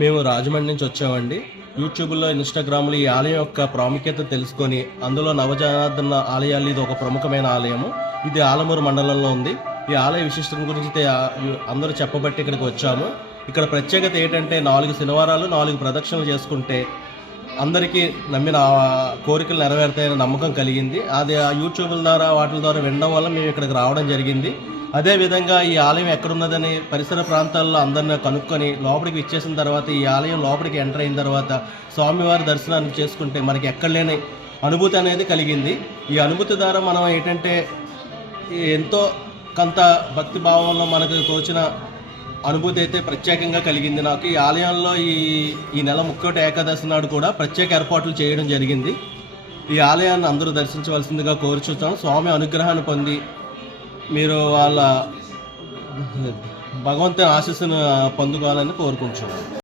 మేము రాజమండ్రి నుంచి వచ్చామండి. యూట్యూబ్‌లో, ఇన్‌స్టాగ్రామ్‌లో ఈ ఆలయం యొక్క ప్రాముఖ్యత తెలుసుకొని, అందులో నవజనార్దన ఆలయాల్లో ఇది ఒక ప్రముఖమైన ఆలయము. ఇది ఆలమూరు మండలంలో ఉంది. ఈ ఆలయ విశిష్టత గురించి అందరూ చెప్పబట్టి ఇక్కడికి వచ్చాము. ఇక్కడ ప్రత్యేకత ఏంటంటే 4 శనివారాలు 4 ప్రదక్షిణలు చేసుకుంటే అందరికీ నమ్మిన కోరికలు నెరవేరుతాయనే నమ్మకం కలిగింది. అది ఆ యూట్యూబ్‌ల ద్వారా వాటిల ద్వారా వినడం వల్ల మేము ఇక్కడికి రావడం జరిగింది. అదేవిధంగా ఈ ఆలయం ఎక్కడున్నదని పరిసర ప్రాంతాల్లో అందరిని కనుక్కొని లోపలికి ఇచ్చేసిన తర్వాత ఈ ఆలయం లోపలికి ఎంటర్ అయిన తర్వాత స్వామివారి దర్శనాన్ని చేసుకుంటే మనకి ఎక్కడ లేని అనుభూతి అనేది కలిగింది. ఈ అనుభూతి ద్వారా మనం ఏంటంటే ఎంతో కొంత భక్తి భావంలో మనకు తోచిన అనుభూతి అయితే ప్రత్యేకంగా కలిగింది నాకు. ఈ ఆలయంలో ఈ నెల ముక్కోటి ఏకాదశి నాడు కూడా ప్రత్యేక ఏర్పాట్లు చేయడం జరిగింది. ఈ ఆలయాన్ని అందరూ దర్శించవలసిందిగా కోరుచున్నాం. స్వామి అనుగ్రహాన్ని పొంది మీరు వాళ్ళ భగవంతుని ఆశీస్సును పొందుకోవాలని కోరుకుంటున్నాను.